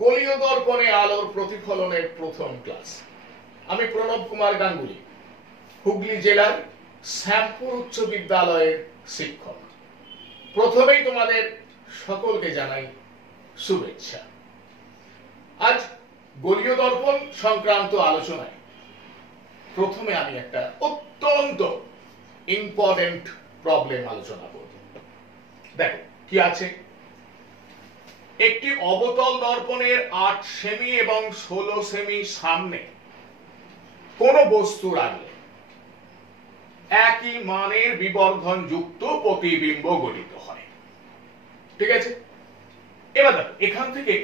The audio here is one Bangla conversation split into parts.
গোলীয় দর্পণে আলোর প্রতিফলনের প্রথম ক্লাস। আমি প্রণব কুমার গাঙ্গুলি, হুগলি জেলার শ্যামপুর উচ্চ বিদ্যালয়ের শিক্ষক। প্রথমেই তোমাদের সকলকে জানাই শুভেচ্ছা। আজ গোলীয় দর্পণ সংক্রান্ত আলোচনায় প্রথমে আমি একটা অত্যন্ত ইম্পর্টেন্ট প্রবলেম আলোচনা করব। দেখো কি আছে, একটি অবতল দর্পণের 8 সেমি এবং 16 সেমি সামনে কোন বস্তু রাখলে একই মানের বিবর্ধন যুক্ত প্রতিবিম্ব গঠিত হয়। ঠিক আছে, এবার দেখো এখান থেকে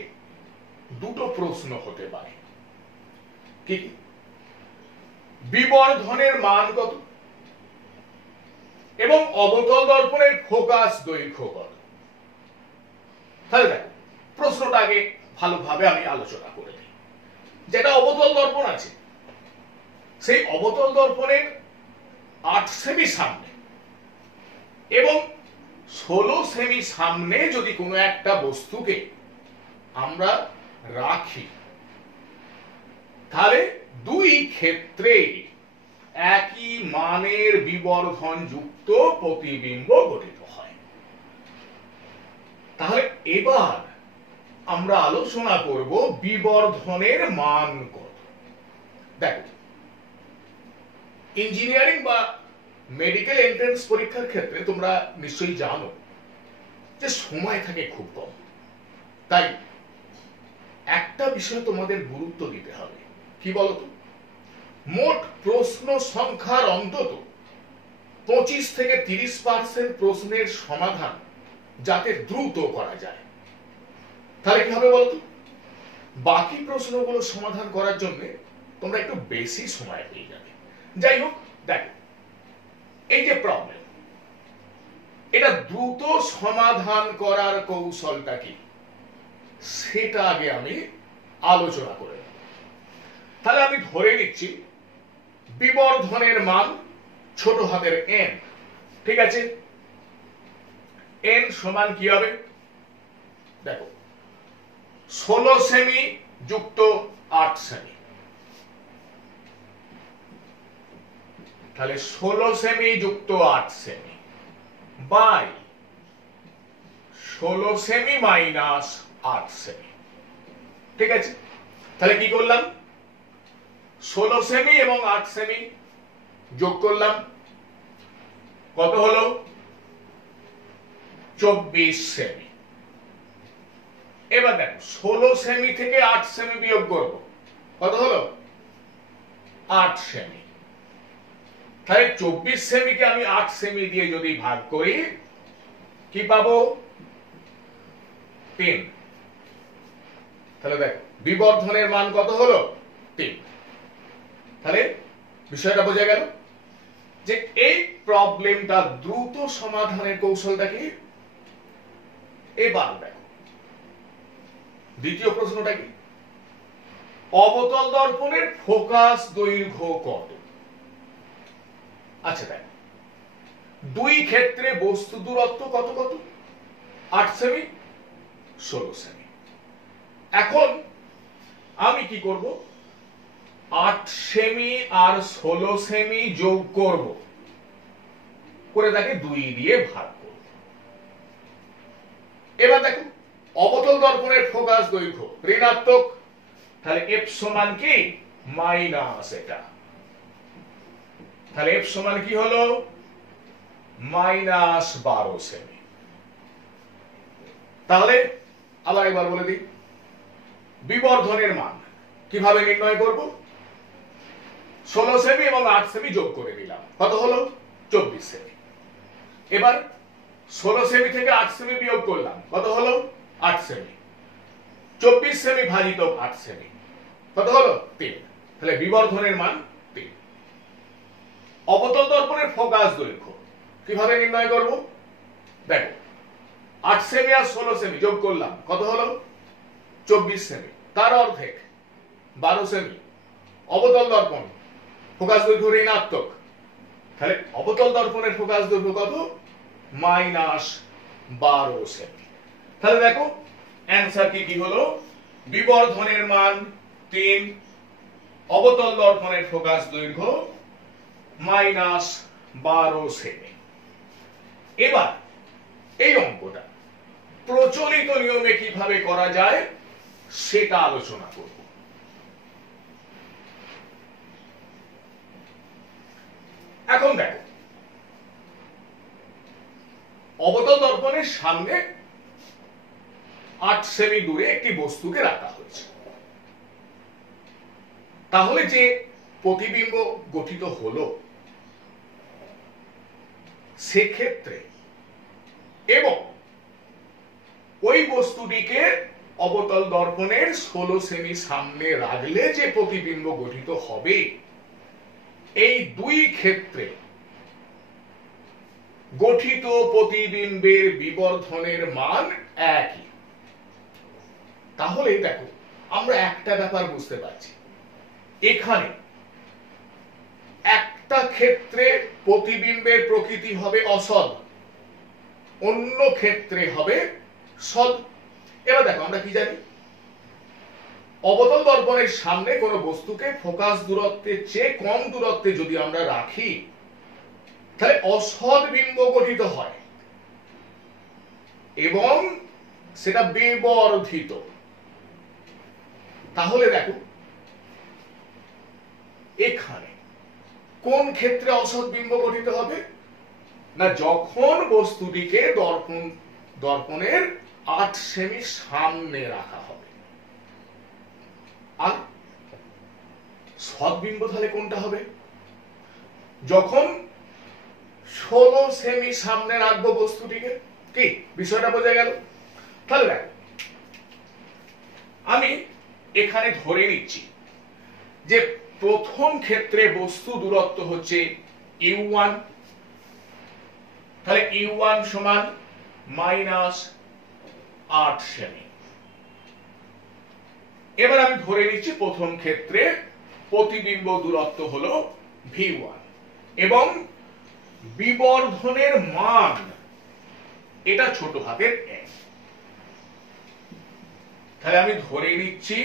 দুটো প্রশ্ন হতে পারে। কি কি? বিবর্ধনের মান কত এবং অবতল দর্পণের ফোকাস দৈর্ঘ্য কত। তাহলে দেখো প্রশ্নটা আগে ভালোভাবে আমি আলোচনা করে দিই। যেটা অবতল দর্পণ আছে, সেই অবতল দর্পণের 8 সেমি সামনে এবং 16 সেমি সামনে যদি কোনো একটা বস্তুকে আমরা রাখি, তাহলে দুই ক্ষেত্রে একই মানের বিবর্ধন যুক্ত প্রতিবিম্ব গঠিত হয়। তাহলে এবার আমরা আলোচনা করব বিবর্ধনের মান কত। দেখো, ইঞ্জিনিয়ারিং বা মেডিকেল এন্ট্রান্স পরীক্ষার ক্ষেত্রে তোমরা নিশ্চয়ই জানো যে সময় থাকে খুব কম। তাই একটা বিষয় তোমাদের গুরুত্ব দিতে হবে। কি বলতো, মোট প্রশ্ন সংখ্যার অন্তত 25 থেকে 30% প্রশ্নের সমাধান যাতে দ্রুত করা যায়। তাহলে কি হবে বলতো, বাকি প্রশ্নগুলো সমাধান করার জন্য তোমরা একটু বেশি সময় পেয়ে যাবে। যাই হোক, দেখো এই যে প্রবলেম, এটা দ্রুত সমাধান করার কৌশলটা কি সেটা আগে আমি আলোচনা করে নেব। তাহলে আমি ধরে নিচ্ছি বিবর্ধনের মান ছোট হাতের n। ঠিক আছে, n সমান কি হবে? দেখো 16 সেমি যুক্ত 8 সেমি, তাহলে 16 সেমি যুক্ত 8 সেমি বাই 16 সেমি মাইনাস 8 সেমি। ঠিক আছে, তাহলে কি করলাম, 16 সেমি এবং 8 সেমি যোগ করলাম, কত হলো? 24 সেমি। এবার দেখো 16 সেমি থেকে 8 সেমি বিয়োগ করব, কত হলো? 8 সেমি। তাহলে 24 সেমিকে আমি 8 সেমি দিয়ে যদি ভাগ করি কি পাবো? 3। তাহলে দেখো বিবর্ধনের মান কত হলো? 3। তাহলে বিষয়টা বোঝা গেল যে এই প্রবলেমটা দ্রুত সমাধানের কৌশলটা কি। এবার দেখো দ্বিতীয় প্রশ্নটা কি, অবতল দর্পণের ফোকাস দৈর্ঘ্য কত। আচ্ছা দেখো, দুই ক্ষেত্রে বস্তু দূরত্ব কত কত? 8 সেমি 16 সেমি। এখন আমি কি করব, 8 সেমি আর 16 সেমি যোগ করব, করে তাকে 2 দিয়ে ভাগ করব। এবার দেখো অবতল দর্পণের ফোকাস দৈর্ঘ্য ঋণাত্মক, তাহলে f সমান কি? মাইনাস এটা। তাহলে f সমান কি হলো? Minus 12 semi. তাহলে আবার একবার বলে দিই, বিবর্ধনের মান কিভাবে নির্ণয় করব? 16 সেমি এবং 8 সেমি যোগ করে দিলাম, কত হলো? 24 সেমি। এবার 16 সেমি থেকে 8 সেমি বিয়োগ করলাম, কত হলো? 8 সেমি। 24 সেমি ভাজিত 8 সেমি, কত হলো? 3। তাহলে বিবর্ধনের মান 3। অবতল দর্পণের ফোকাস দৈর্ঘ্য কিভাবে নির্ণয় করব? দেখো 8 সেমি আর 16 সেমি যোগ করলাম, কত হলো? 24 সেমি। তার অর্ধেক 12 সেমি। অবতল দর্পণ ফোকাস দৈর্ঘ্য ঋণাত্মক, তাহলে অবতল দর্পণের ফোকাস দৈর্ঘ্য কত? Minus 12 semi. তাহলে দেখো অ্যান্সার কি হলো? বিবর্ধনের মান 3, অবতল দর্পণের ফোকাস দৈর্ঘ্য -12 সেমি। এবার এই অঙ্কটা প্রচলিত নিয়মে কিভাবে করা যায় সেটা আলোচনা করব। এখন দেখো, অবতল দর্পণের সামনে 8 সেমি দূরে একটি বস্তুকে রাখা হয়েছে। তাহলে যে প্রতিবিম্ব গঠিত হলো সেক্ষেত্রে এবং ওই বস্তুটিকে অবতল দর্পণের 16 সেমি সামনে রাখলে যে প্রতিবিম্ব গঠিত হবে, এই দুই ক্ষেত্রে গঠিত প্রতিবিম্বের বিবর্ধনের মান একই। তাহলে দেখো, আমরা একটা ব্যাপার বুঝতে পারছি, এখানে একটা ক্ষেত্রে প্রতিবিম্বের প্রকৃতি হবে অসৎ, অন্য ক্ষেত্রে হবে সৎ। এবার দেখো, আমরা কি জানি, অবতল দর্পণের সামনে কোনো বস্তুকে ফোকাস দূরত্বের চেয়ে কম দূরত্বে যদি আমরা রাখি, তাহলে অসৎ বিম্ব গঠিত হয় এবং সেটা বিবর্ধিত। তাহলে দেখো, এখানে কোন ক্ষেত্রে অসৎ বিম্ব গঠিত হবে না, যখন বস্তুটিকে দর্পণের 8 সেমি সামনে রাখা হবে। আর সৎ বিম্ব তাহলে কোনটা হবে, যখন 16 সেমি সামনে রাখবো বস্তুটিকে। কি বিষয়টা বোঝা গেল? তাহলে দেখো, আমি এখানে ধরে নিচ্ছি যে প্রথম ক্ষেত্রে বস্তু দূরত্ব হচ্ছে u1, তাহলে u1 সমান -8 সেমি। এবার আমি ধরে নিচ্ছি প্রথম ক্ষেত্রে প্রতিবিম্ব দূরত্ব হলো v1 এবং বিবর্ধনের মান এটা ছোট হাতের n। তাহলে আমি ধরে নিচ্ছি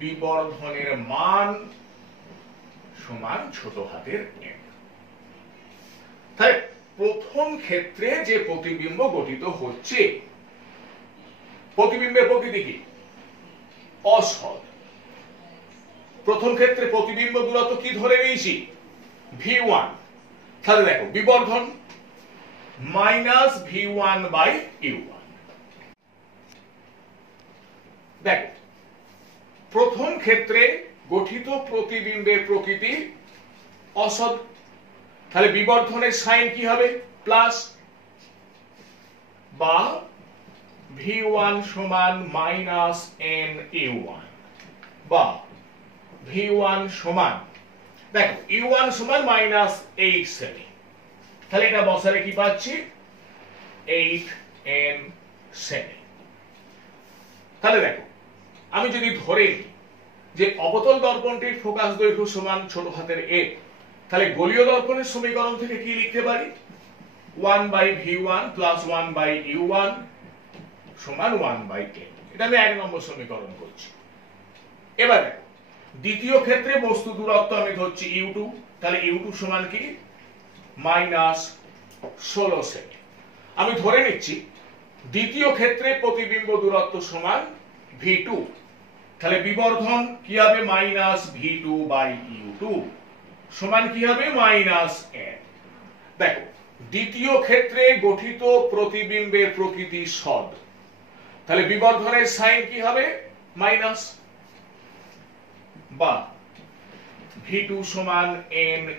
বিবর্ধনের মান সমান ছোট হাতের n। তাহলে প্রথম ক্ষেত্রে যে প্রতিবিম্ব গঠিত হচ্ছে, প্রতিবিম্বের প্রকৃতি কি? অসৎ। প্রথম ক্ষেত্রে প্রতিবিম্ব দূরত্ব কি ধরে নিয়েছি? v1। তাহলে দেখো, বিবর্ধন -v1/u1। দেখো, প্রথম ক্ষেত্রে গঠিত প্রতিবিম্বের প্রকৃতি অসৎ, তাহলে বিবর্ধনের সাইন কি হবে? প্লাস, বা v1 সমান -nu1 বা v1 সমান, দেখো u1 সমান -8 সেমি। তাহলে এটা বসালে কি পাচ্ছি? 8n semi. তাহলে দেখো, আমি যদি ধরে নিই যে অবতল দর্পণটির ফোকাস দৈর্ঘ্য সমান ছোট হাতের a, তাহলে গোলীয় দর্পণের সমীকরণ থেকে কি লিখতে পারি? 1/v1 + 1/u1 সমান 1/n। এটা আমি 1 নম্বর সমীকরণ করছি। এবার দেখো, দ্বিতীয় ক্ষেত্রে বস্তু দূরত্ব আমি ধরছি u2, তাহলে u2 সমান কি? -16 সেমি। আমি ধরে নিচ্ছি দ্বিতীয় ক্ষেত্রে প্রতিবিম্ব দূরত্ব সমান v2, তাহলে বিবর্ধন কি হবে? -v2/u2 সমান কি হবে? -n। দেখো, দ্বিতীয় ক্ষেত্রে গঠিত প্রতিবিম্বের প্রকৃতি সৎ, তাহলে বিবর্ধনের সাইন কি হবে? মাইনাস, বা v2 সমান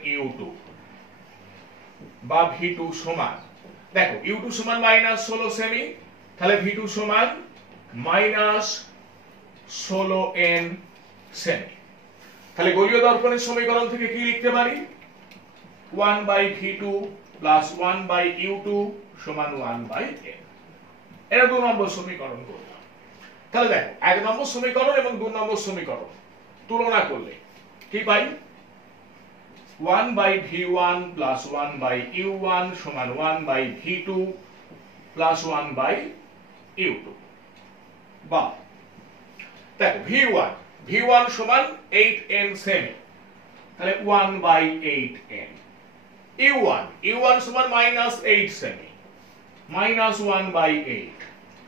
nu2 বা v2 সমান, দেখো u2 সমান -16 সেমি, তাহলে v2 সমান -16n সেমি। তাহলে গোলীয় দর্পণের সমীকরণ থেকে কি লিখতে পারি? 1/v2 + 1/u2 সমান 1/n। এটা 2 নম্বর সমীকরণ করলাম। তাহলে দেখো, 1 নম্বর সমীকরণ এবং 2 নম্বর সমীকরণ তুলনা করলে কি পাই? 1/v1 + 1/u1 সমান 1/v2 + 1/u2 বা দেখো v1 সমান 8n সেমি, তাহলে 1/8n। u1 সমান -8 সেমি, -1/8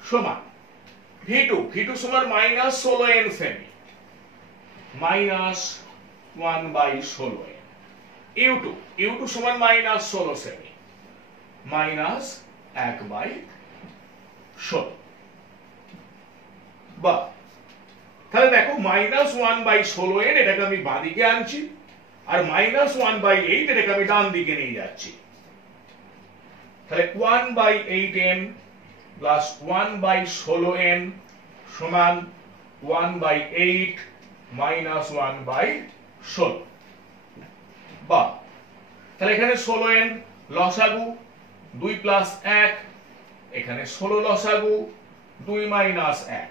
সমান v2 সমান -16n সেমি, -1/16n। u2 সমান -16 সেমি, -1/16। বা তাহলে দেখো -1/16n এটাকে আমি বাঁ দিকে আনছি, আর -1/8 এটাকে আমি ডান দিকে নিয়ে যাচ্ছি। তাহলে 1/8n প্লাস 1/16n সমান 1/8 -1/16। বা তাহলে এখানে 16n লসাগু 2 + 1, এখানে 16 লসাগু 2 - 1।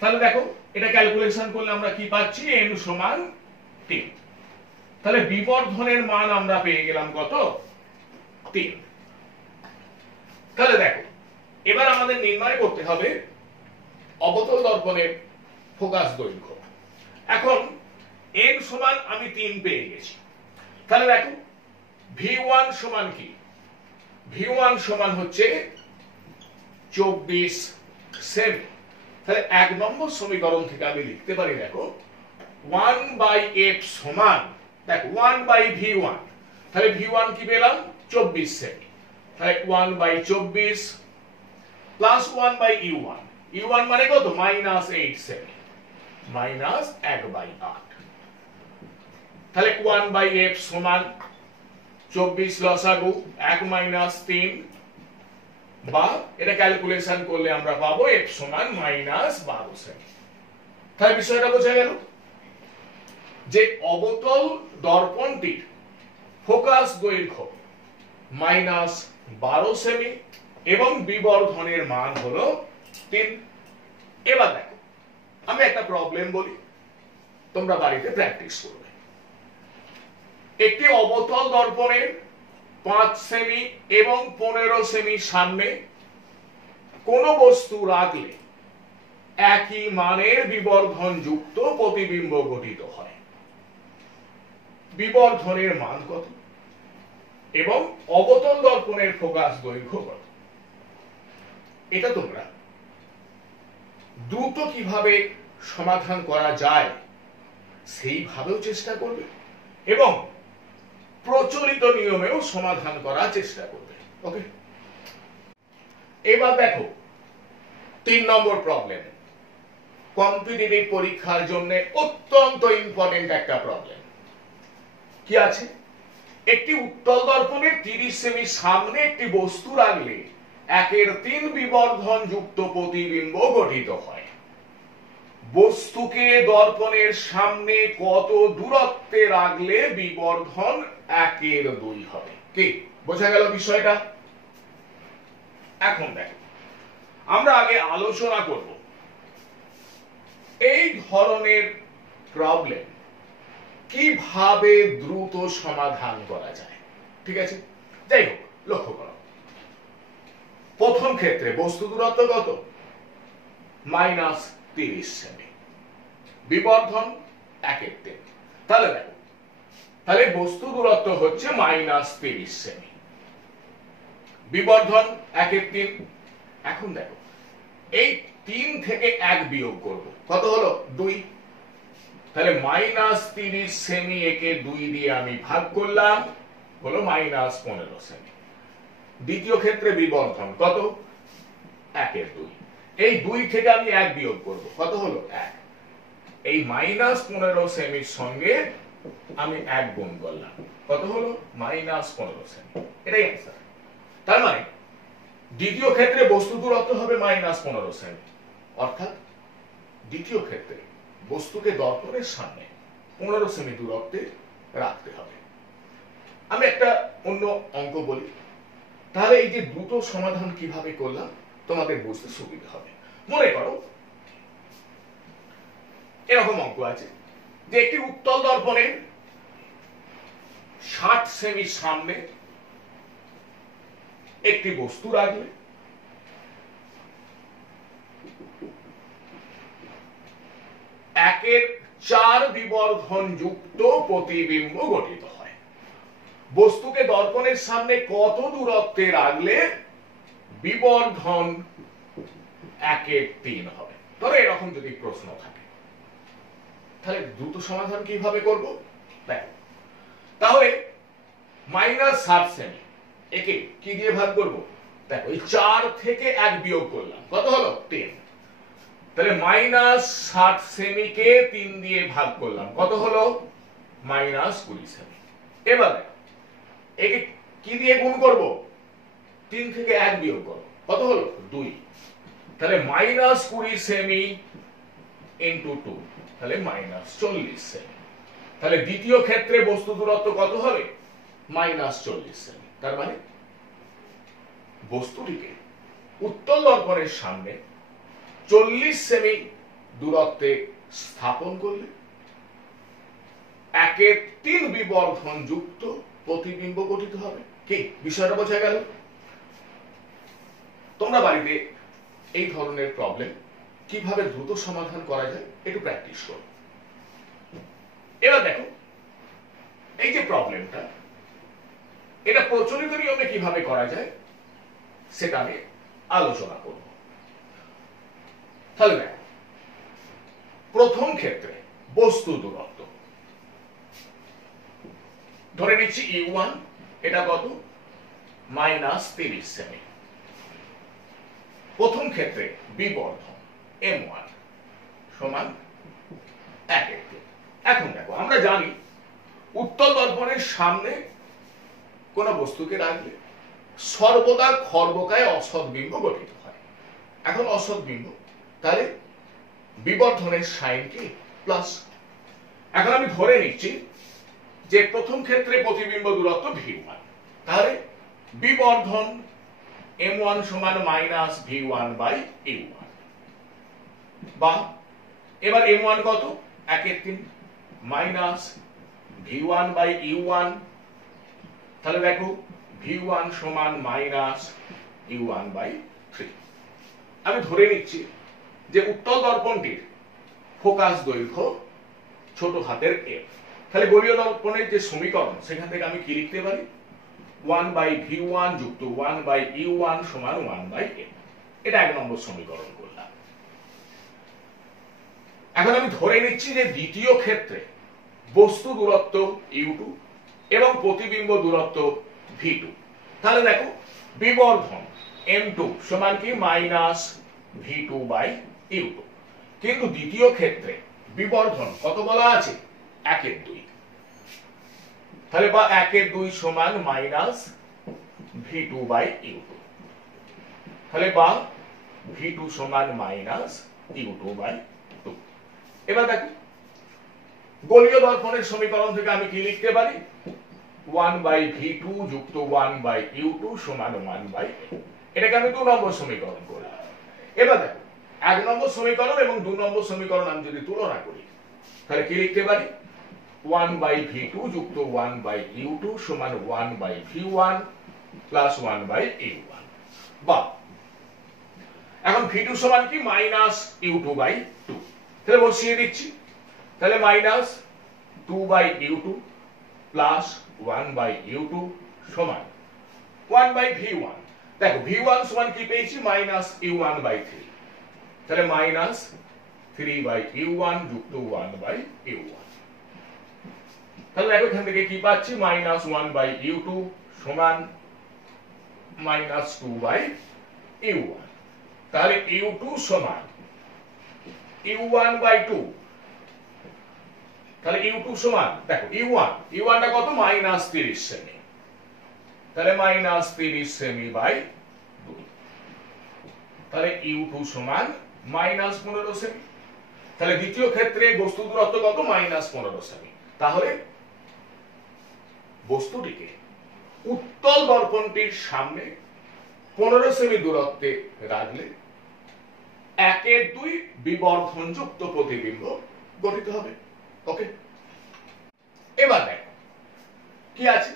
তাহলে দেখো এটা ক্যালকুলেশন করলে আমরা কি পাচ্ছি, n সমান 3। তাহলে বিবর্ধনের মান আমরা পেয়ে গেলাম কত, 3। তাহলে দেখো এবার আমাদের নির্ণয় করতে হবে অবতল দর্পণের ফোকাস দৈর্ঘ্য। এখন n সমান আমি 3 পেয়ে গেছি। তাহলে দেখো v1 সমান কি, v1 সমান হচ্ছে 24 সেমি। তাহলে 1 নম্বর সমীকরণ থেকে আমি লিখতে পারি, দেখো 1/f সমান, দেখো 1/v1, তাহলে v1 কি পেলাম 24 সেমি, তাহলে 1/24 প্লাস 1/u1, u1 মানে কত -8 সেমি, -1/8। তাহলে 1/f সমান 24 লসাগু 1 - 3, বা এটা ক্যালকুলেশন করলে আমরা পাবো f সমান -12 সেমি। তাহলে বিষয়টা বোঝা গেল যে অবতল দর্পণটির ফোকাস দৈর্ঘ্য -12 সেমি এবং বিবর্ধনের মান হলো 3। এবার দেখো আমি একটা প্রবলেম বলি, তোমরা বাড়িতে প্র্যাকটিস করবে। একটি অবতল দর্পণের 5 সেমি এবং 15 সেমি সামনে কোন বস্তু রাখলে একই মানের বিবর্ধন যুক্ত প্রতিবিম্ব গঠিত হয়। বিবর্ধনের মান কত এবং অবতল দর্পণের ফোকাস দৈর্ঘ্য কত, এটা তোমরা দ্রুত কিভাবে সমাধান করা যায় সেইভাবেও চেষ্টা করবে এবং প্রচলিত নিয়মেও সমাধান করার চেষ্টা করবে। ওকে, এবার দেখো 3 নম্বর প্রবলেম, কম্পিটিটিভ পরীক্ষার জন্য অত্যন্ত ইম্পর্টেন্ট একটা প্রবলেম। কি আছে, একটি উত্তল দর্পণের 30 সেমি সামনে একটি বস্তু রাখলে 1/3 বিবর্ধন যুক্ত প্রতিবিম্ব গঠিত হয়। বস্তুকে দর্পণের সামনে কত দূরত্বে রাখলে বিবর্ধন 1/2 হবে। কি বোঝা গেল বিষয়টা? এখন দেখো আমরা আগে আলোচনা করব এই ধরনের প্রবলেম কিভাবে দ্রুত সমাধান করা যায়। ঠিক আছে, যাই হোক লক্ষ্য করো, প্রথম ক্ষেত্রে বস্তু দূরত্ব কত, -30 সেমি, বিবর্ধন 1/3। তাহলে দেখো, তাহলে বস্তু দূরত্ব হচ্ছে -30 সেমি, বিবর্ধন 1/3। এখন দেখো এই 3 থেকে 1 বিয়োগ করব, কত হলো 2। তাহলে -30 সেমি একে 2 দিয়ে আমি ভাগ করলাম, হলো -15 সেমি। দ্বিতীয় ক্ষেত্রে বিবর্ধন কত, 1/2। এই 2 থেকে আমি 1 বিয়োগ করব, কত হলো 1। এই -15 সেমির সঙ্গে আমি 1 গুণ করলাম, কত হলো -15 সেমি। এটাই অ্যান্সার। তার মানে দ্বিতীয় ক্ষেত্রে বস্তু দূরত্ব হবে -15 সেমি, অর্থাৎ দ্বিতীয় ক্ষেত্রে বস্তুকে দর্পণের সামনে 15 সেমি দূরত্বে রাখতে হবে। আমি একটা অন্য অঙ্ক বলি, তাহলে এই যে দ্রুত সমাধান কিভাবে করলাম তোমাদের বুঝতে সুবিধা হবে। মনে করো এরকম অঙ্ক আছে যে একটি উত্তল দর্পণের 60 সেমি সামনে একটি বস্তু রাখলে একের 4 বিবর্ধন যুক্ত প্রতিবিম্ব গঠিত হয়। বস্তুকে দর্পণের সামনে কত দূরত্বে রাখলে বিবর্ধন 1/3 হবে? ধরো এরকম যদি প্রশ্ন থাকে, তাহলে দ্রুত সমাধান কিভাবে করব? দেখো, তাহলে -7 সেমি একে কি দিয়ে ভাগ করব? দেখো, এই 4 থেকে 1 বিয়োগ করলাম, কত হলো? 10। তাহলে -7 সেমি কে 3 দিয়ে ভাগ করলাম, কত হলো? -20 সেমি। এবার একে কি দিয়ে গুণ করব? 3 থেকে 1 বিয়োগ করব, কত হলো? 2। তাহলে -20 সেমি ইনটু 2, তাহলে -40 সেমি। তাহলে দ্বিতীয় ক্ষেত্রে বস্তু দূরত্ব কত হবে? -40 সেমি। তার মানে বস্তুটিকে উত্তল দর্পণের সামনে 40 সেমি দূরত্বে স্থাপন করলে 1/3 বিবর্ধন যুক্ত প্রতিবিম্ব গঠিত হবে। কি বিষয়টা বোঝা গেল? তোমরা বাড়িতে এই ধরনের প্রবলেম কিভাবে দ্রুত সমাধান করা যায় একটু প্র্যাকটিস করো। এবার দেখো, এই যে প্রবলেমটা, এটা প্রচলিত নিয়মে কিভাবে করা যায় সেটা আমি আলোচনা করব। তাহলে দেখো, প্রথম ক্ষেত্রে বস্তু দূরত্ব ধরে নিচ্ছি E1, এটা কত? -30 সেমি। প্রথম ক্ষেত্রে বিবর্ধন M1 সমান 1/3। এখন দেখো, আমরা জানি উত্তল দর্পণের সামনে কোন বস্তুকে রাখলে সর্বদা খর্বকায় অসৎ বিম্ব গঠিত হয়। এখন অসৎ বিম্ব, তাহলে বিবর্ধনের সাইন কি? প্লাস। এখন আমি ধরে নিচ্ছি যে প্রথম ক্ষেত্রে প্রতিবিম্ব দূরত্ব V1, তাহলে বিবর্ধন M1 সমান -V1/U1, বা এবার M1 কত? 1/3 -V1/U1। তাহলে দেখো, V1 সমান -U1/3। আমি ধরে নিচ্ছি যে উত্তল দর্পণটির ফোকাস দৈর্ঘ্য ছোট হাতের f। তাহলে গোলীয় দর্পণের যে সমীকরণ, সেখান থেকে আমি কি লিখতে পারি? 1/V1 যুক্ত 1/U1 সমান 1/f। এটা 1 নম্বর সমীকরণ করলাম। এখন আমি ধরে নিচ্ছি যে দ্বিতীয় ক্ষেত্রে বস্তু দূরত্ব U2 এবং প্রতিবিম্ব দূরত্ব V2। তাহলে দেখো, বিবর্ধন M2 সমান কি? -V2/U2। কিন্তু দ্বিতীয় ক্ষেত্রে বিবর্ধন কত বলা আছে? 1/2। তাহলে বা 1/2 সমান -V2/U2। তাহলে বা V2 সমান -U2/2। এবার দেখো, গোলীয় দর্পণের সমীকরণ থেকে আমি কি লিখতে পারি? 1/V2 যুক্ত 1/U2 সমান 1/f। এটাকে আমি 2 নম্বর সমীকরণ করলাম। এবার দেখো, 1 নম্বর সমীকরণ এবং 2 নম্বর সমীকরণ আমি যদি তুলনা করি, তাহলে কি লিখতে পারি? 1/V2 যুক্ত 1/U2 সমান 1/V1 প্লাস 1/U1। বা এখন V2 সমান কি? -U2/2। তাহলে বসিয়ে দিচ্ছি। তাহলে -2/U2 প্লাস 1/U2 সমান 1/V1। দেখো, V1 সমান কি পেয়েছি? -U1/3। তাহলে -3/U1 যুক্ত 1/U1। তাহলে দেখো, এখান থেকে কি পাচ্ছি? -1/U2 সমান -2/U1। তাহলে U2 সমান U1/2। তাহলে U2 সমান, দেখো U1 টা কত? -30 সেমি। তাহলে -30 সেমি/2। তাহলে U2 সমান -15 সেমি। তাহলে দ্বিতীয় ক্ষেত্রে বস্তু দূরত্ব কত? -15 সেমি। তাহলে বস্তুটিকে উত্তল দর্পণটির সামনে 15 সেমি দূরত্বে রাখলে 1/2 বিবর্ধন যুক্ত প্রতিবিম্ব গঠিত হবে। ওকে, এবার দেখো কি আছে?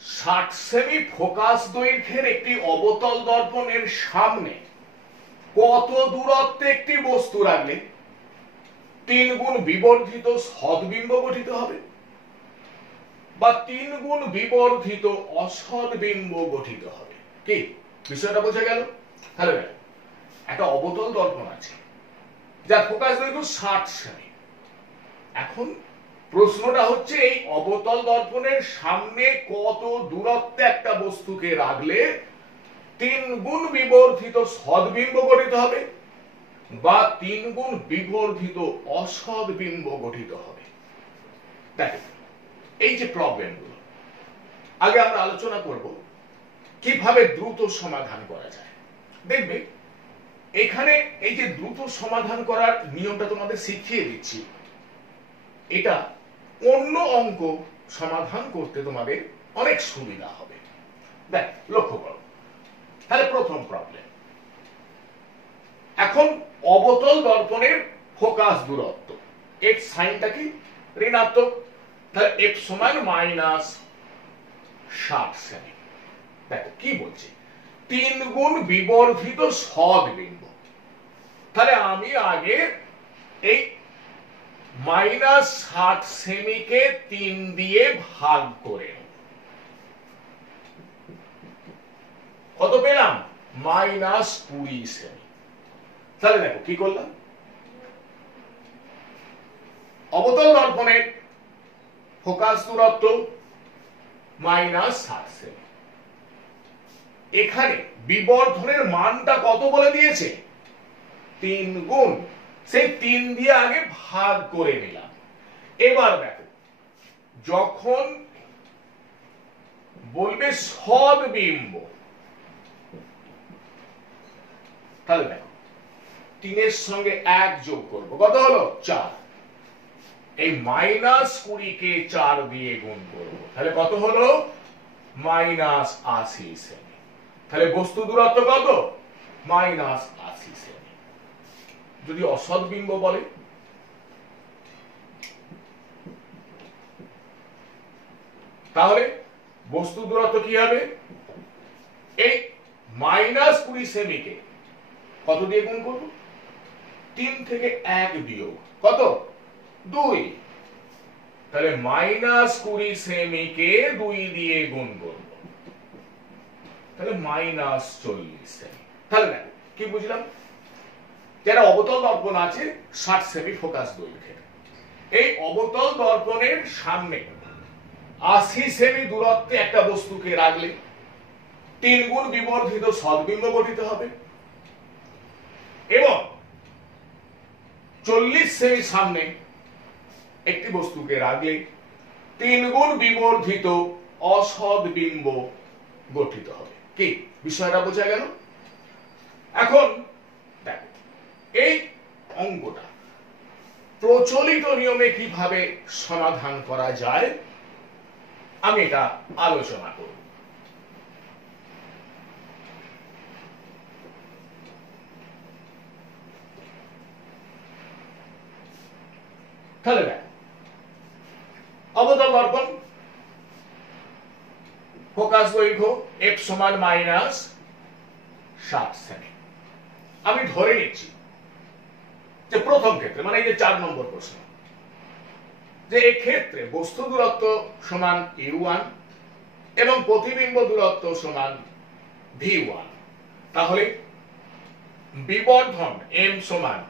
60 সেমি ফোকাস দৈর্ঘ্যের একটি অবতল দর্পণের সামনে কত দূরত্বে একটি বস্তু রাখলে 3 গুণ বিবর্ধিত সদ্বিম্ব গঠিত হবে, বা 3 গুণ বিবর্ধিত অসদ্বিম্ব গঠিত হবে। কি বিষয়টা বোঝা গেল? তাহলে একটা অবতল দর্পণ আছে যার ফোকাস দৈর্ঘ্য 60 সেমি। এখন প্রশ্নটা হচ্ছে এই অবতল দর্পণের সামনে কত দূরত্বে একটা বস্তুকে রাখলে 3 গুণ বিবর্ধিত সদ্বিম্ব গঠিত হবে বা 3 গুণ বিবর্ধিত অসদ্বিম্ব গঠিত হবে। দেখো এই যে প্রবলেমগুলো আগে আমরা আলোচনা করব কিভাবে দ্রুত সমাধান করা যায়। দেখবে এখানে এই যে দ্রুত সমাধান করার নিয়মটা তোমাদের শিখিয়ে দিচ্ছি, এটা অন্য অঙ্ক সমাধান করতে তোমাদের অনেক সুবিধা হবে। দেখ লক্ষ্য করো, তাহলে প্রথম প্রবলেম, এখন অবতল দর্পণের ফোকাস দূরত্ব এর সাইনটা কি ঋণাত্মক, তাহলে f সমান -60 সেমি। দেখো কি বলছে, 3 গুণ বিবর্ধিত সদ্বিম্ব, তাহলে আমি আগে এই -60 সেমিকে 3 দিয়ে ভাগ করে কত পেলাম? -20 সেমি। তাহলে দেখো কি করলাম, অবতল দর্পণের ফোকাস দূরত্ব -60 সেমি, এখানে বিবর্ধনের মানটা কত বলে দিয়েছে? 3 গুণ, সেই 3 দিয়ে আগে ভাগ করে নিলাম। এবার দেখো যখন বলবে সদ্বিম্ব, তাহলে দেখো 3 এর সঙ্গে 1 যোগ করব, কত হলো? 4। এই -20 কে 4 দিয়ে গুণ করব, তাহলে কত হলো? -80 সেমি। তাহলে বস্তু দূরত্ব কত? -80 সেমি। যদি অসদ্বিম্ব বলে, তাহলে বস্তু দূরত্ব কি হবে? এই -20 সেমিকে কত দিয়ে গুণ করব? 3 থেকে 1 বিয়োগ কত? 2। তাহলে -20 সেমিকে 2 দিয়ে গুণ করব, তাহলে -40 সেমি। তাহলে দেখো কি বুঝলাম, যারা অবতল দর্পণ আছে 60 সেমি ফোকাস দৈর্ঘ্যের, এই অবতল দর্পণের সামনে 80 সেমি দূরত্বে একটা বস্তুকে রাখলে 3 গুণ বিবর্ধিত সদ্বিম্ব গঠিত হবে, এবং 40 সেমি সামনে একটি বস্তুকে রাখলে 3 গুণ বিবর্ধিত অসদ্বিম্ব গঠিত হবে। কি বিষয়টা বোঝা গেল? এখন দেখো এই অঙ্কটা প্রচলিত নিয়মে কিভাবে সমাধান করা যায় আমি এটা আলোচনা করব। তাহলে দেখো অবতল দর্পণ ফোকাস দৈর্ঘ্য f সমান -60 সেমি। আমি ধরে নিচ্ছি যে প্রথম ক্ষেত্রে, মানে এই যে 4 নম্বর প্রশ্ন, যে এই ক্ষেত্রে বস্তু দূরত্ব সমান u1 এবং প্রতিবিম্ব দূরত্ব সমান v1, তাহলে বিবর্ধন m সমান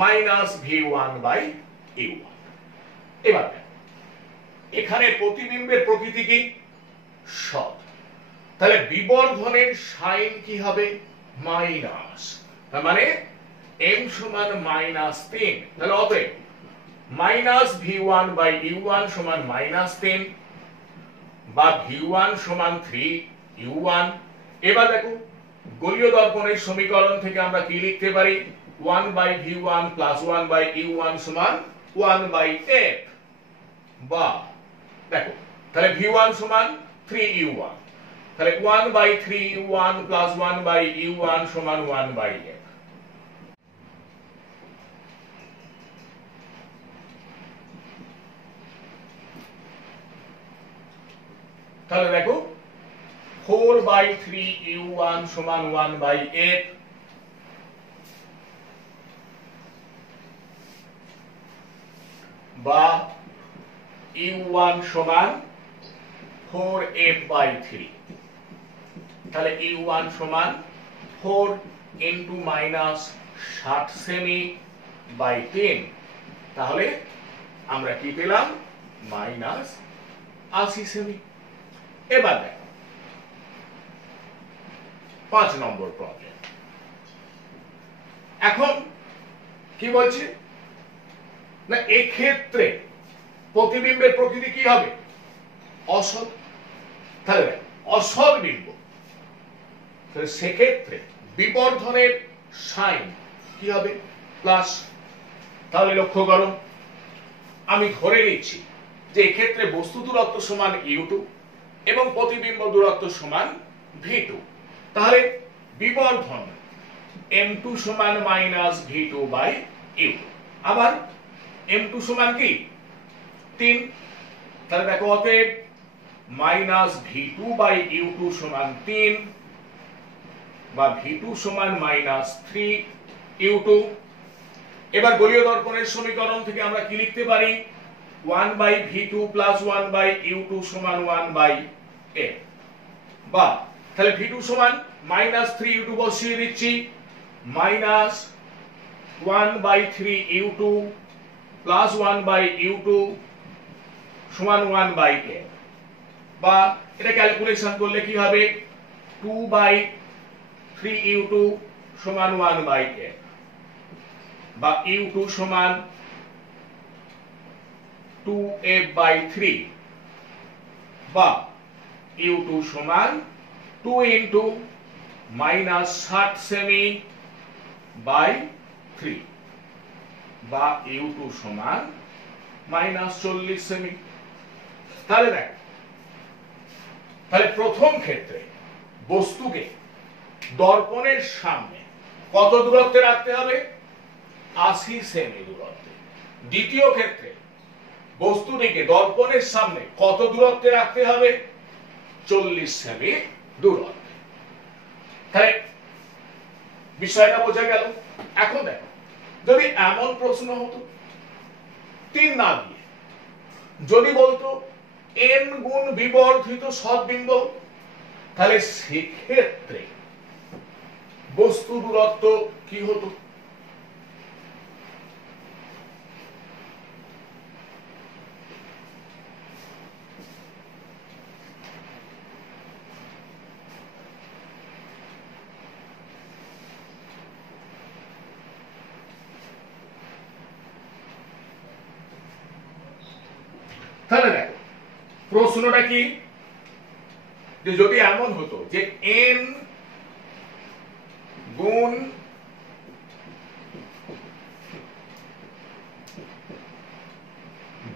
-v1/u1। এবার এখানে প্রতিবিম্বের প্রকৃতি কি? সৎ, তাহলে বিবর্ধনের সাইন কি হবে? মাইনাস, তার মানে m সমান -3, তাহলে অতএব -v1/u1 সমান -3 বা v1 সমান 3u1। এবার দেখো গোলীয় দর্পণের সমীকরণ থেকে আমরা কি লিখতে পারি? 1/v1 + 1/u1 সমান 1/f, বা দেখো তাহলে v1 সমান 3u1, তাহলে 1/3u1 + 1/u1 সমান 1/f। তাহলে দেখো 4/3u1 সমান 1/f, বা u1 সমান 4f/3। তাহলে u1 সমান 4 ইনটু মাইনাস 60 সেমি বাই 10। তাহলে আমরা কি পেলাম? Minus 80 semi. এবার দেখো 5 নম্বর প্রবলেম। এখন কি বলছে না, এক্ষেত্রে প্রতিবিম্বের প্রকৃতি কি হবে? অসৎ। তাহলে অসৎ বিম্ব, তাহলে সেক্ষেত্রে বিবর্ধনের সাইন কি হবে? প্লাস। তাহলে লক্ষ্য করো, আমি ধরে নিচ্ছি যে এক্ষেত্রে বস্তু দূরত্ব সমান u2 এবং প্রতিবিম্ব দূরত্ব সমান v2। তাহলে বিবর্ধন m2 সমান মাইনাস v2 বাই u2। আবার m2 সমান কি? 3। তাহলে দেখো অতএব মাইনাস v2 বাই u2 সমান 3 বা v2 সমান মাইনাস 3 u2। এবার গোলীয় দর্পণের সমীকরণ থেকে আমরা কি লিখতে পারি? 1 by v2 plus 1 by u2 সমান 1 বাই f। বা তাহলে v2 সমান মাইনাস 3 u2 বসিয়ে দিচ্ছি, minus 1 by 3 u2 plus 1 by u2 সমান 1 বাই f। বা এটা ক্যালকুলেশন করলে কি হবে? 2 বাই 3 u2 সমান 1 বাই f। বা u2 সমান 2f বাই 3। বা u2 সমান 2 ইনটু মাইনাস 60 সেমি বাই 3। বা u2 সমান মাইনাস 40 সেমি। তাহলে দেখ, তাহলে প্রথম ক্ষেত্রে বস্তুকে দর্পণের সামনে কত দূরত্বে রাখতে হবে? 80 সেমি দূরত্বে। দ্বিতীয় ক্ষেত্রে বস্তুটিকে দর্পণের সামনে কত দূরত্বে রাখতে হবে? 40 সেমি দূরত্বে। তাই বিষয়টা বোঝা গেল। এখন দেখো, যদি এমন প্রশ্ন হতো 3 না দিয়ে যদি বলতো n গুণ বিবর্ধিত সদবিম্ব, তাহলে সেক্ষেত্রে বস্তু দূরত্ব কি হতো? তাহলে দেখো প্রশ্নটা কি, যে যদি এমন হতো যে n গুণ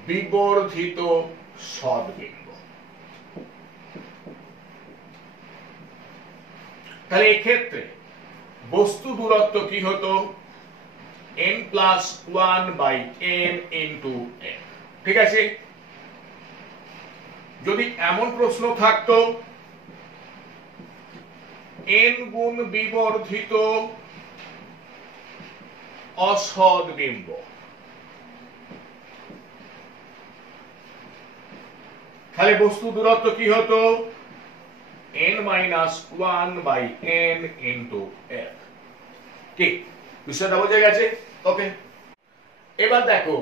বিবর্ধিত সদবিম্ব, তাহলে এক্ষেত্রে বস্তু দূরত্ব কি হতো? n plus 1 by n into f। ঠিক আছে? যদি এমন প্রশ্ন থাকতো n গুণ বিবর্ধিত অসদবিম্ব, তাহলে বস্তু দূরত্ব কি হতো? n minus 1 by n into f। কি বিষয়টা বোঝা গেছে? ওকে, এবার দেখো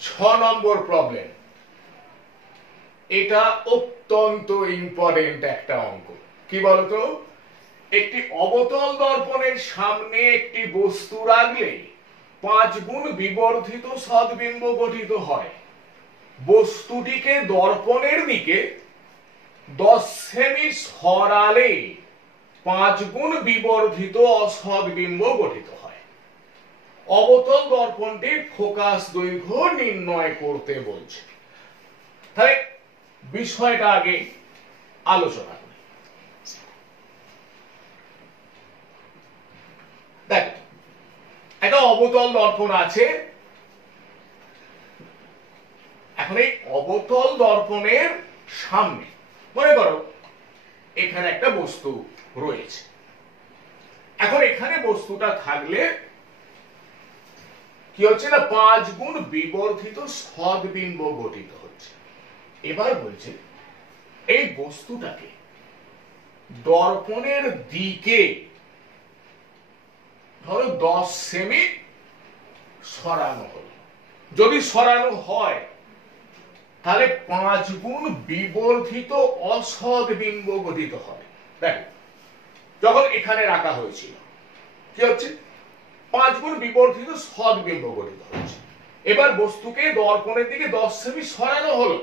6 নম্বর প্রবলেম। এটা অত্যন্ত ইম্পর্টেন্ট একটা অঙ্ক। কি বলতো? একটি অবতল দর্পণের সামনে একটি বস্তু রাখলে 5 গুণ বিবর্ধিত সদবিম্ব গঠিত হয়। বস্তুটিকে দর্পণের দিকে 10 সেমি সরালে 5 গুণ বিবর্ধিত অসদবিম্ব গঠিত হয়। অবতল দর্পণটির ফোকাস দৈর্ঘ্য নির্ণয় করতে বলছে। তাহলে বিষয়টা আগে আলোচনা করি। দেখো, একটা অবতল দর্পণ আছে। এখন এই অবতল দর্পণের সামনে মনে করো এখানে একটা বস্তু রয়েছে। এখন এখানে বস্তুটা থাকলে কি হচ্ছে না 5 গুণ বিবর্ধিত সদ্বিম্ব গঠিত হচ্ছে। এবার বলছে এই বস্তুটাকে দর্পণের দিকে ধরো 10 সেমি সরানো হলো। যদি সরানো হয় তাহলে 5 গুণ বিবর্ধিত অসদ্বিম্ব গঠিত হবে। দেখো যখন এখানে রাখা হয়েছিল কি হচ্ছে 5 গুণ বিবর্ধিত সদ্বিম্ব গঠিত হচ্ছে। এবার বস্তুকে দর্পণের দিকে 10 সেমি সরানো হলো।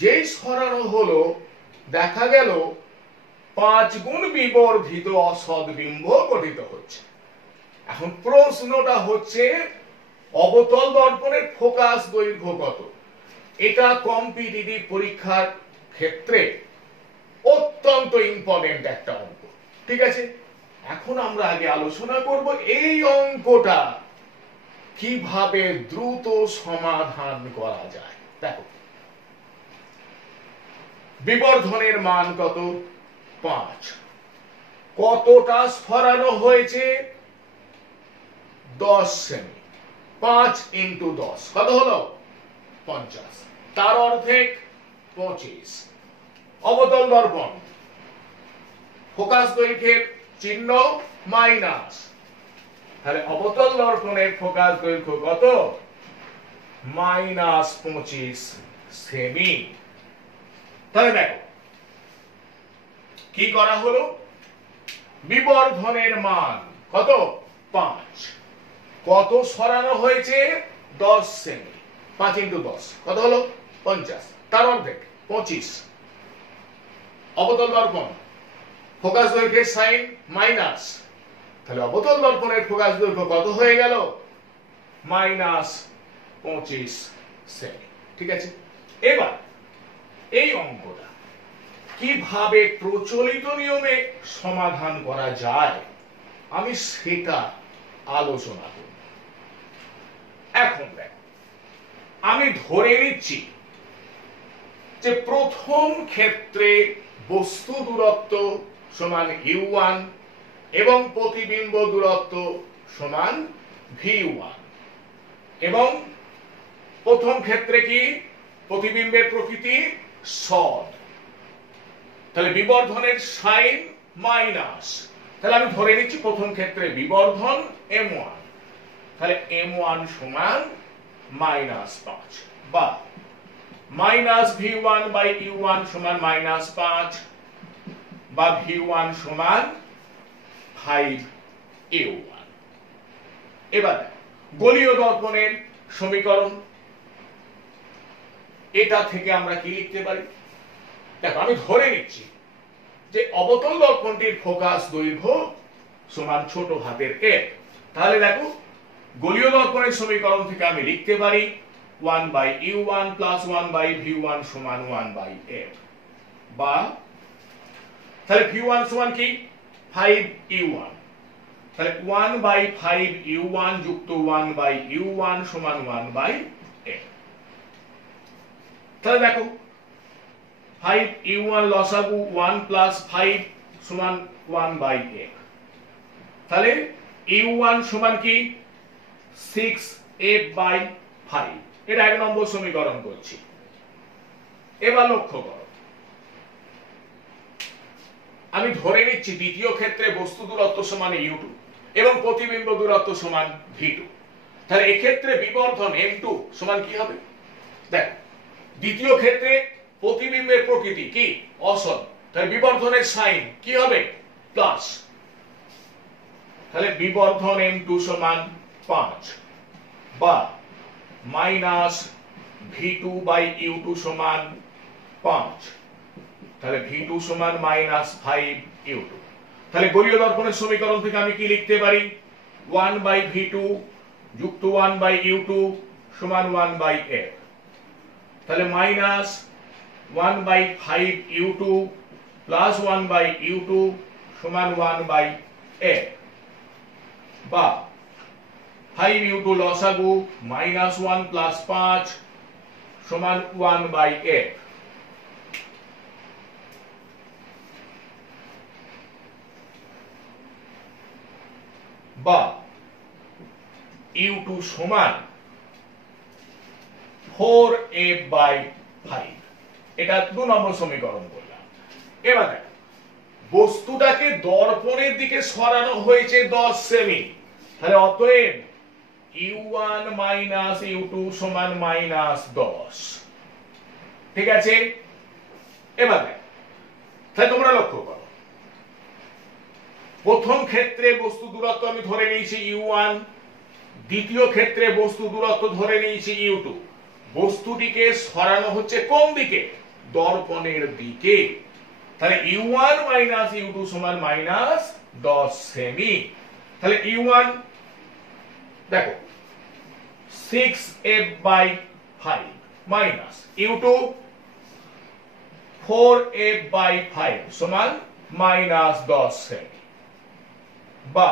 যেই সরানো হলো দেখা গেল 5 গুণ বিবর্ধিত অসদ্বিম্ব গঠিত হচ্ছে। এখন প্রশ্নটা হচ্ছে অবতল দর্পণের ফোকাস দৈর্ঘ্য কত? এটা কম্পিটিটিভ পরীক্ষার ক্ষেত্রে অত্যন্ত ইম্পর্টেন্ট একটা অঙ্ক। ঠিক আছে, এখন আমরা আগে আলোচনা করব এই অঙ্কটা কিভাবে দ্রুত সমাধান করা যায়। দেখো বিবর্ধনের মান কত? 5। কতটা সরানো হয়েছে? 10 সেমি। 5 ইন্টু 10 কত হলো? 50। তার অর্ধেক 25। অবতল দর্পণ ফোকাস দৈর্ঘ্যের চিহ্ন মাইনাস, তাহলে অবতল দর্পণের ফোকাস দৈর্ঘ্য কত? -25 সেমি। তাহলে দেখো কি করা হলো, বিবর্ধনের মান কত? 5। কত সরানো হয়েছে? 10 সেমি। 5 ইন্টু 10 কত হলো? 50। তার অর্ধেক 25। অবতল দর্পণ ফোকাস দৈর্ঘ্যের সাইন মাইনাস, তাহলে অবতল দর্পণের ফোকাস দৈর্ঘ্য কত হয়ে গেল? -25 সেমি। ঠিক আছে, এবার এই অঙ্কটা কিভাবে প্রচলিত নিয়মে সমাধান করা যায় আমি সেটা আলোচনা করব। এখন দেখো আমি ধরে নিচ্ছি যে প্রথম ক্ষেত্রে বস্তু দূরত্ব সমান u1 এবং প্রতিবিম্ব দূরত্ব সমান v1, এবং প্রথম ক্ষেত্রে কি প্রতিবিম্বের প্রকৃতি সদ, তাহলে বিবর্ধনের সাইন মাইনাস, তাহলে আমি ধরে নিচ্ছি প্রথম ক্ষেত্রে বিবর্ধন m1, তাহলে m1 সমান -5 বা -v1 বাই u1 সমান -5 বা v1 সমান 5u1। এবার গোলীয় দর্পণের সমীকরণ, এটা থেকে আমরা কি লিখতে পারি? দেখো আমি ধরে নিচ্ছি যে অবতল দর্পণটির ফোকাস দৈর্ঘ্য সমান ছোট হাতের f, তাহলে দেখো গোলীয় দর্পণের সমীকরণ থেকে আমি লিখতে পারি 1/u1 + 1/v1 সমান 1/f, বা তাহলে v1 সমান কি 5u1, তাহলে 1/5u1 যুক্ত 1/u1 সমান 1/f। তাহলে দেখো 5u1 লসাগু 1 + 5 সমান 1/f, তাহলে u1 সমান কি 6f/5, এটা 1 নম্বর সমীকরণ করছি। এবার লক্ষ্য করো আমি ধরে নিচ্ছি দ্বিতীয় ক্ষেত্রে বস্তু দূরত্ব সমান u2 এবং প্রতিবিম্ব দূরত্ব সমান v2, তাহলে এক্ষেত্রে বিবর্ধন m2 সমান কি হবে? দেখ দ্বিতীয় ক্ষেত্রে প্রতিবিম্বের প্রকৃতি কি অসৎ, তাহলে বিবর্ধনের সাইন কি হবে? প্লাস, তাহলে বিবর্ধন m2 সমান 5 বা -v2/u2 সমান 5, তাহলে v2 সমান -5u2। তাহলে গোলীয় দর্পণের সমীকরণ থেকে আমি কি লিখতে পারি? 1/v2 যুক্ত 1/u2 সমান 1/f, তাহলে -1/5u2 প্লাস 1/u2 সমান 1/f, বা 5u2 লসাগু -1 + 5 সমান 1/f, বা u2 সমান 4f/5। এটা 2 নম্বর সমীকরণ করলাম। এবার দেখো বস্তুটাকে দর্পণের দিকে সরানো হয়েছে 10 সেমি, তাহলে অতএব u1 মাইনাস u2 সমান -10। ঠিক আছে, এবার দেখো তাহলে তোমরা লক্ষ্য করো প্রথম ক্ষেত্রে বস্তু দূরত্ব আমি ধরে নিয়েছি u1, দ্বিতীয় ক্ষেত্রে বস্তু দূরত্ব ধরে নিয়েছি u2। বস্তুটিকে সরানো হচ্ছে কোন দিকে? দর্পণের দিকে। তাহলে u1 মাইনাস u2 সমান -10 সেমি। তাহলে u1 দেখো 6f/5 মাইনাস u2 4f/5 সমান -10 সেমি, বা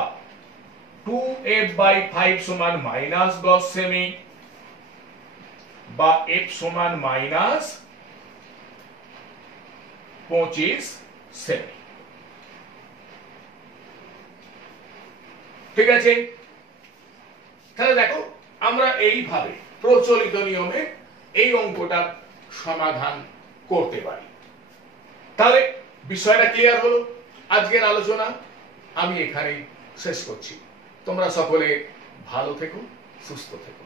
2f/5 সমান -10 সেমি, বা f সমান -25 সেমি। ঠিক আছে, তাহলে দেখো আমরা এইভাবে প্রচলিত নিয়মে এই অঙ্কটা সমাধান করতে পারি। তাহলে বিষয়টা ক্লিয়ার হলো। আজকের আলোচনা আমি এখানেই শেষ করছি। তোমরা সকলে ভালো থেকো, সুস্থ থেকো।